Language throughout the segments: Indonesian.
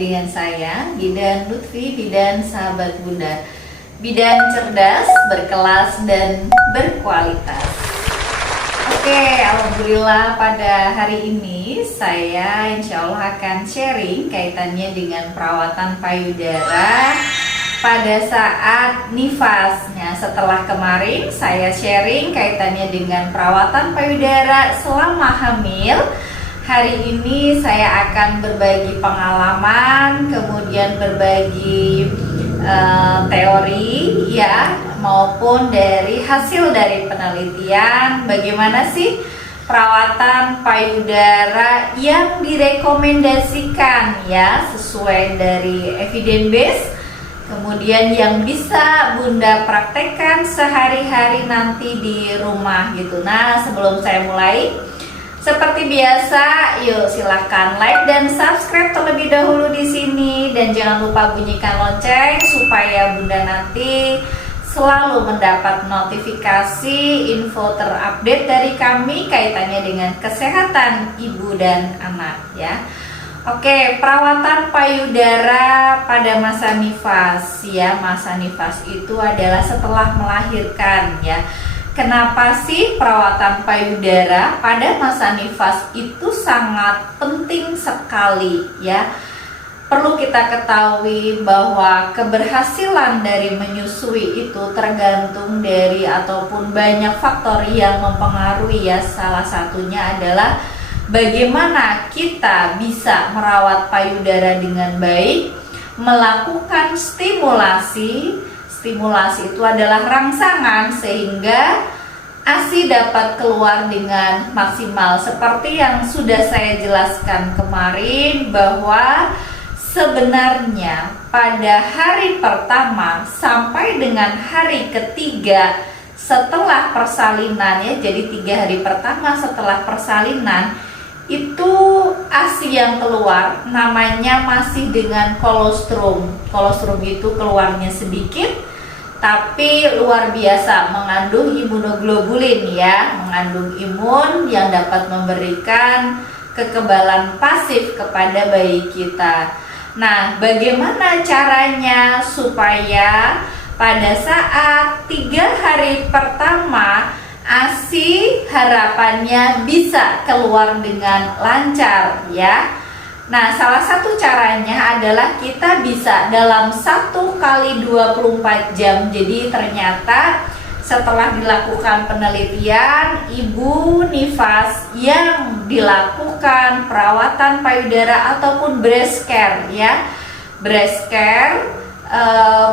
dengan saya, Bidan Lutfi, bidan sahabat Bunda. Bidan cerdas, berkelas, dan berkualitas. Oke, alhamdulillah pada hari ini saya insya Allah akan sharing kaitannya dengan perawatan payudara pada saat nifas. Nah, setelah kemarin saya sharing kaitannya dengan perawatan payudara selama hamil, hari ini saya akan berbagi pengalaman, kemudian berbagi teori ya, maupun dari hasil dari penelitian bagaimana sih perawatan payudara yang direkomendasikan ya, sesuai dari evidence base, kemudian yang bisa Bunda praktekkan sehari-hari nanti di rumah gitu. Nah, sebelum saya mulai, seperti biasa, yuk silahkan like dan subscribe terlebih dahulu di sini, dan jangan lupa bunyikan lonceng supaya Bunda nanti selalu mendapat notifikasi info terupdate dari kami kaitannya dengan kesehatan ibu dan anak ya. Oke, perawatan payudara pada masa nifas ya. Masa nifas itu adalah setelah melahirkan ya. Kenapa sih perawatan payudara pada masa nifas itu sangat penting sekali ya? Perlu kita ketahui bahwa keberhasilan dari menyusui itu tergantung dari ataupun banyak faktor yang mempengaruhi ya. Salah satunya adalah bagaimana kita bisa merawat payudara dengan baik, melakukan stimulasi. Stimulasi itu adalah rangsangan sehingga ASI dapat keluar dengan maksimal. Seperti yang sudah saya jelaskan kemarin, bahwa sebenarnya pada hari pertama sampai dengan hari ketiga setelah persalinan ya, jadi 3 hari pertama setelah persalinan itu ASI yang keluar namanya masih dengan kolostrum. Kolostrum itu keluarnya sedikit tapi luar biasa, mengandung imunoglobulin ya, mengandung imun yang dapat memberikan kekebalan pasif kepada bayi kita. Nah, bagaimana caranya supaya pada saat 3 hari pertama ASI harapannya bisa keluar dengan lancar ya. Nah, salah satu caranya adalah kita bisa dalam 1 kali 24 jam. Jadi ternyata setelah dilakukan penelitian, ibu nifas yang dilakukan perawatan payudara ataupun breast care ya, breast care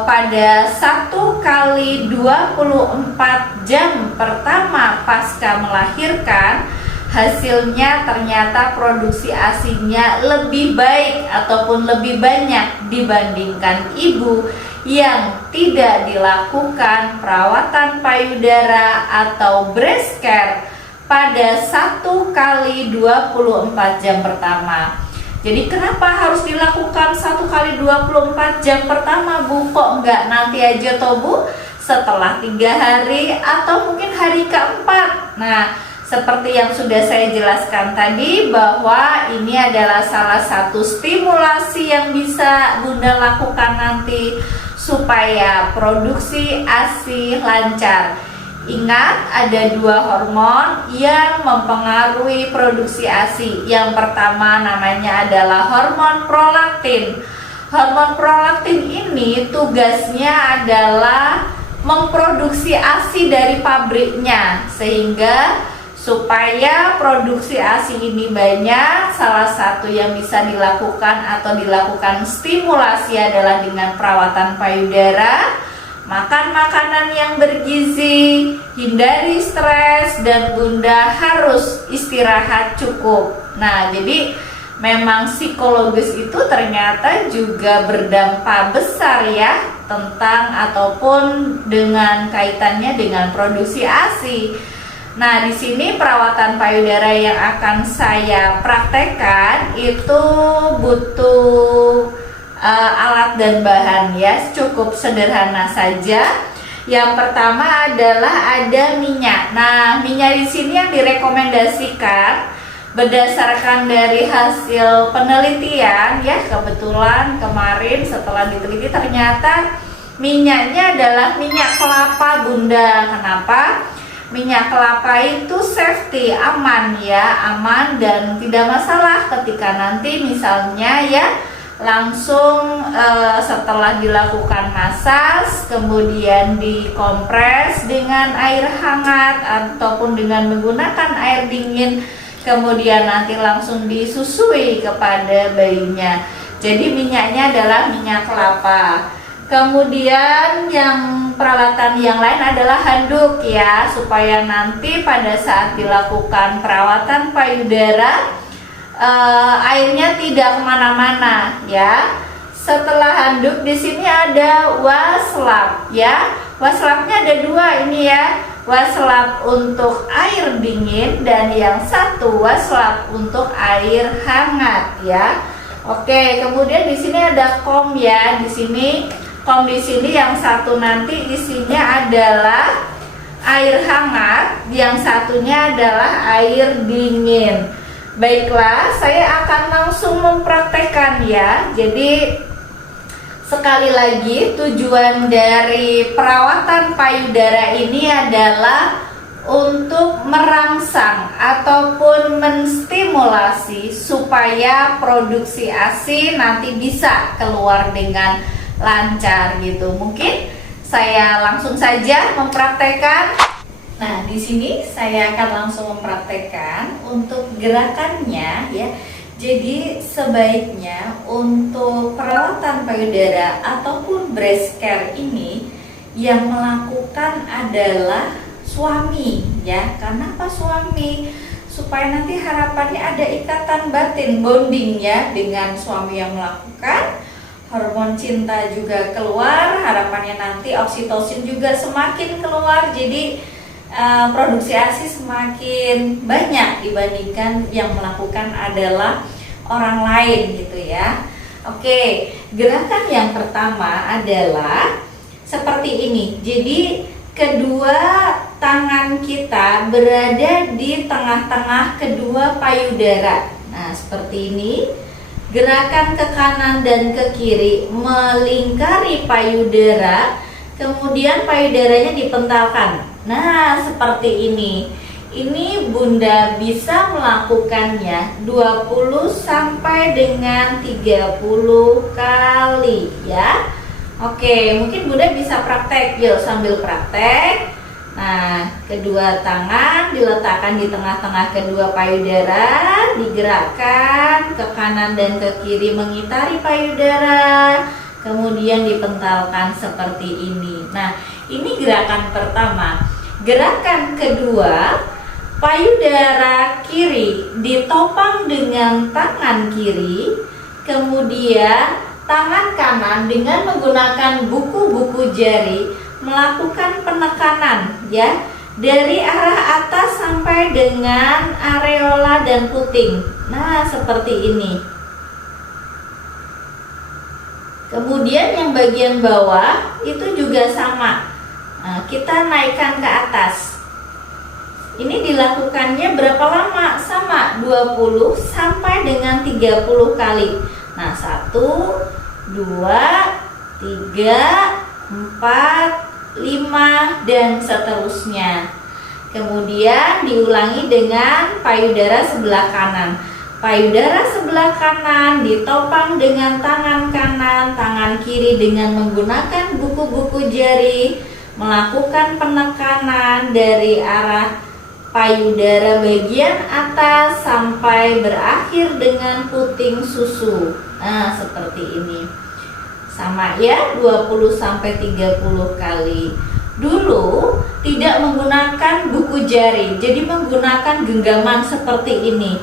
pada 1 kali 24 jam pertama pasca melahirkan, hasilnya ternyata produksi ASI-nya lebih baik ataupun lebih banyak dibandingkan ibu yang tidak dilakukan perawatan payudara atau breast care pada 1 kali 24 jam pertama. Jadi kenapa harus dilakukan 1 kali 24 jam pertama, Bu? Kok enggak nanti aja toh, Bu? Setelah 3 hari atau mungkin hari keempat. Nah, seperti yang sudah saya jelaskan tadi, bahwa ini adalah salah satu stimulasi yang bisa Bunda lakukan nanti supaya produksi ASI lancar. Ingat, ada 2 hormon yang mempengaruhi produksi ASI. Yang pertama namanya adalah hormon prolaktin. Hormon prolaktin ini tugasnya adalah memproduksi ASI dari pabriknya, sehingga supaya produksi ASI ini banyak, salah satu yang bisa dilakukan atau dilakukan stimulasi adalah dengan perawatan payudara, makan makanan yang bergizi, hindari stres, dan Bunda harus istirahat cukup. Nah, jadi memang psikologis itu ternyata juga berdampak besar ya, tentang ataupun dengan kaitannya dengan produksi ASI. Nah, di sini perawatan payudara yang akan saya praktekkan itu butuh alat dan bahan ya, cukup sederhana saja. Yang pertama adalah ada minyak. Nah, minyak di sini yang direkomendasikan berdasarkan dari hasil penelitian ya, kebetulan kemarin setelah diteliti ternyata minyaknya adalah minyak kelapa Bunda. Kenapa? Minyak kelapa itu safety, aman ya, aman dan tidak masalah ketika nanti misalnya ya langsung setelah dilakukan masas kemudian dikompres dengan air hangat ataupun dengan menggunakan air dingin, kemudian nanti langsung disusui kepada bayinya. Jadi minyaknya adalah minyak kelapa. Kemudian yang peralatan yang lain adalah handuk ya, supaya nanti pada saat dilakukan perawatan payudara airnya tidak kemana-mana ya. Setelah handuk di sini ada waslap ya. Waslapnya ada dua ini ya. Waslap untuk air dingin dan yang satu waslap untuk air hangat ya. Oke, kemudian di sini ada kom ya. Di sini kom di sini yang satu nanti isinya adalah air hangat, yang satunya adalah air dingin. Baiklah, saya akan langsung mempraktekkan ya. Jadi sekali lagi tujuan dari perawatan payudara ini adalah untuk merangsang ataupun menstimulasi supaya produksi ASI nanti bisa keluar dengan lancar gitu. Mungkin saya langsung saja mempraktekkan. Nah, di sini saya akan langsung mempraktekkan untuk gerakannya ya. Jadi sebaiknya untuk perawatan payudara ataupun breast care ini yang melakukan adalah suami ya. Kenapa suami? Supaya nanti harapannya ada ikatan batin, bonding ya dengan suami yang melakukan. Hormon cinta juga keluar, harapannya nanti oksitosin juga semakin keluar. Jadi produksi ASI semakin banyak dibandingkan yang melakukan adalah orang lain gitu ya. Oke, gerakan yang pertama adalah seperti ini. Jadi kedua tangan kita berada di tengah-tengah kedua payudara. Nah, seperti ini. Gerakan ke kanan dan ke kiri melingkari payudara, kemudian payudaranya dipentalkan. Nah, seperti ini. Ini Bunda bisa melakukannya 20 sampai dengan 30 kali ya. Oke, mungkin Bunda bisa praktek. Yuk sambil praktek. Nah, kedua tangan diletakkan di tengah-tengah kedua payudara, digerakkan ke kanan dan ke kiri mengitari payudara, kemudian dipentalkan seperti ini. Nah, ini gerakan pertama. Gerakan kedua, payudara kiri ditopang dengan tangan kiri, kemudian tangan kanan dengan menggunakan buku-buku jari melakukan penekanan ya dari arah atas sampai dengan areola dan puting. Nah, seperti ini. Kemudian yang bagian bawah itu juga sama. Nah, kita naikkan ke atas. Ini dilakukannya berapa lama? Sama, 20 sampai dengan 30 kali. Nah, 1 2 3 4 5 dan seterusnya. Kemudian diulangi dengan payudara sebelah kanan. Payudara sebelah kanan ditopang dengan tangan kanan, tangan kiri dengan menggunakan buku-buku jari melakukan penekanan dari arah payudara bagian atas sampai berakhir dengan puting susu. Nah, seperti ini. Sama ya, 20 sampai 30 kali. Dulu tidak menggunakan buku jari, jadi menggunakan genggaman seperti ini.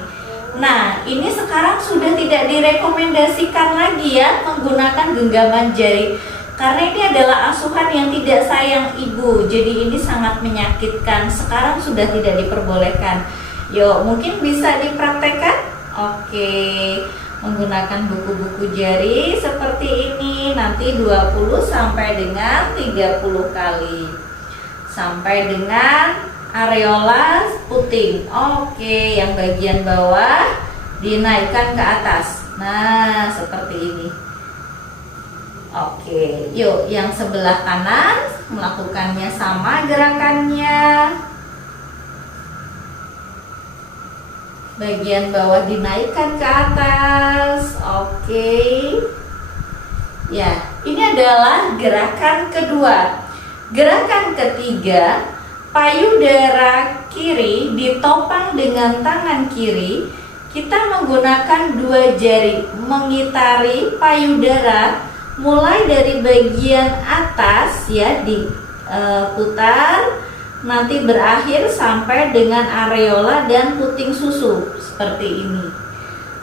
Nah, ini sekarang sudah tidak direkomendasikan lagi ya menggunakan genggaman jari, karena ini adalah asuhan yang tidak sayang ibu. Jadi ini sangat menyakitkan. Sekarang sudah tidak diperbolehkan. Yuk, mungkin bisa dipraktekkan. Oke. Menggunakan buku-buku jari seperti ini nanti 20 sampai dengan 30 kali sampai dengan areola puting. Oke, yang bagian bawah dinaikkan ke atas. Nah, seperti ini. Oke, yuk yang sebelah kanan melakukannya sama gerakannya. Bagian bawah dinaikkan ke atas. Oke. Ya, ini adalah gerakan kedua. Gerakan ketiga, payudara kiri ditopang dengan tangan kiri. Kita menggunakan 2 jari mengitari payudara mulai dari bagian atas ya, diputar, nanti berakhir sampai dengan areola dan puting susu seperti ini.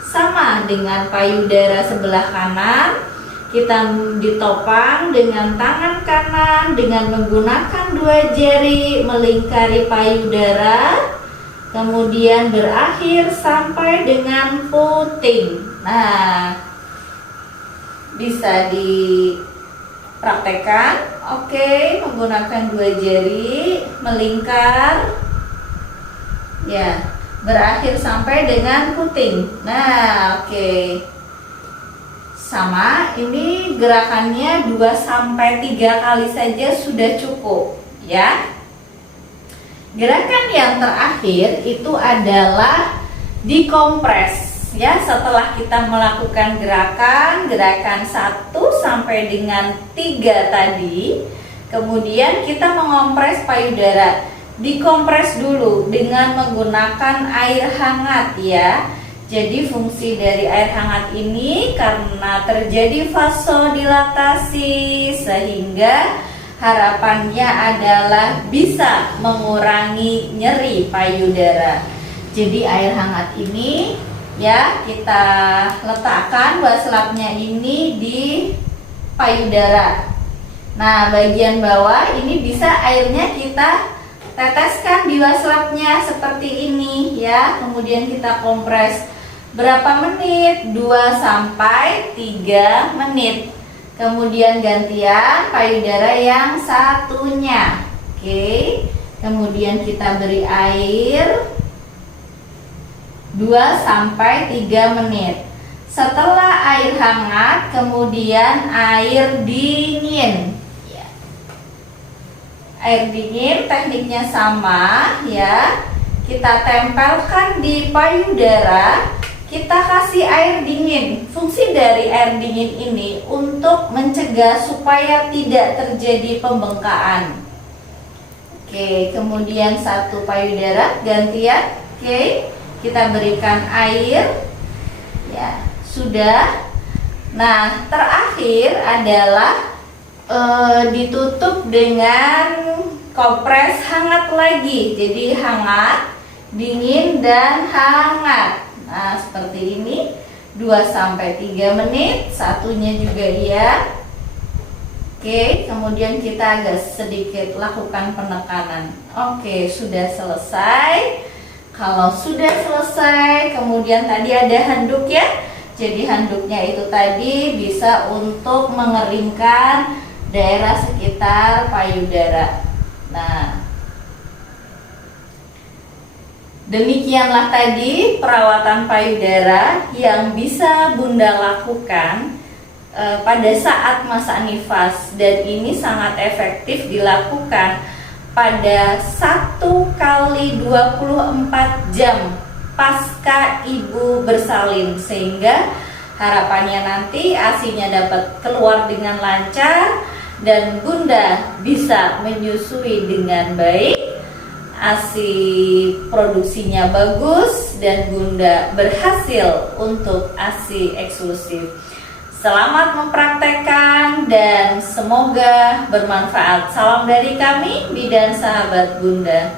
Sama dengan payudara sebelah kanan, kita ditopang dengan tangan kanan dengan menggunakan 2 jari melingkari payudara, kemudian berakhir sampai dengan puting. Nah, bisa dipraktekkan. Oke, menggunakan 2 jari melingkar ya, berakhir sampai dengan puting. Nah, oke. Sama, ini gerakannya 2-3 kali saja sudah cukup ya. Gerakan yang terakhir itu adalah dikompres ya. Setelah kita melakukan gerakan 1 sampai dengan 3 tadi, kemudian kita mengompres payudara. Dikompres dulu dengan menggunakan air hangat ya. Jadi fungsi dari air hangat ini karena terjadi vasodilatasi, sehingga harapannya adalah bisa mengurangi nyeri payudara. Jadi air hangat ini ya, kita letakkan waslapnya ini di payudara. Nah, bagian bawah ini bisa airnya kita teteskan di waslapnya seperti ini ya. Kemudian kita kompres berapa menit? 2-3 menit. Kemudian gantian payudara yang satunya. Oke. Kemudian kita beri air 2-3 menit. Setelah air hangat, kemudian air dingin. Air dingin tekniknya sama ya. Kita tempelkan di payudara. Kita kasih air dingin. Fungsi dari air dingin ini untuk mencegah supaya tidak terjadi pembengkakan. Oke, kemudian satu payudara gantian. Oke, kita berikan air. Ya, sudah. Nah, terakhir adalah ditutup dengan kompres hangat lagi. Jadi hangat, dingin, dan hangat. Nah, seperti ini 2-3 menit. Satunya juga ya. Oke, kemudian kita agak sedikit lakukan penekanan. Oke, sudah selesai. Kalau sudah selesai, kemudian tadi ada handuk ya. Jadi handuknya itu tadi bisa untuk mengeringkan daerah sekitar payudara. Nah, demikianlah tadi perawatan payudara yang bisa Bunda lakukan pada saat masa nifas, dan ini sangat efektif dilakukan pada 1 kali 24 jam pasca ibu bersalin, sehingga harapannya nanti ASI-nya dapat keluar dengan lancar dan Bunda bisa menyusui dengan baik. ASI produksinya bagus dan Bunda berhasil untuk ASI eksklusif. Selamat mempraktekkan dan semoga bermanfaat. Salam dari kami, bidan sahabat Bunda.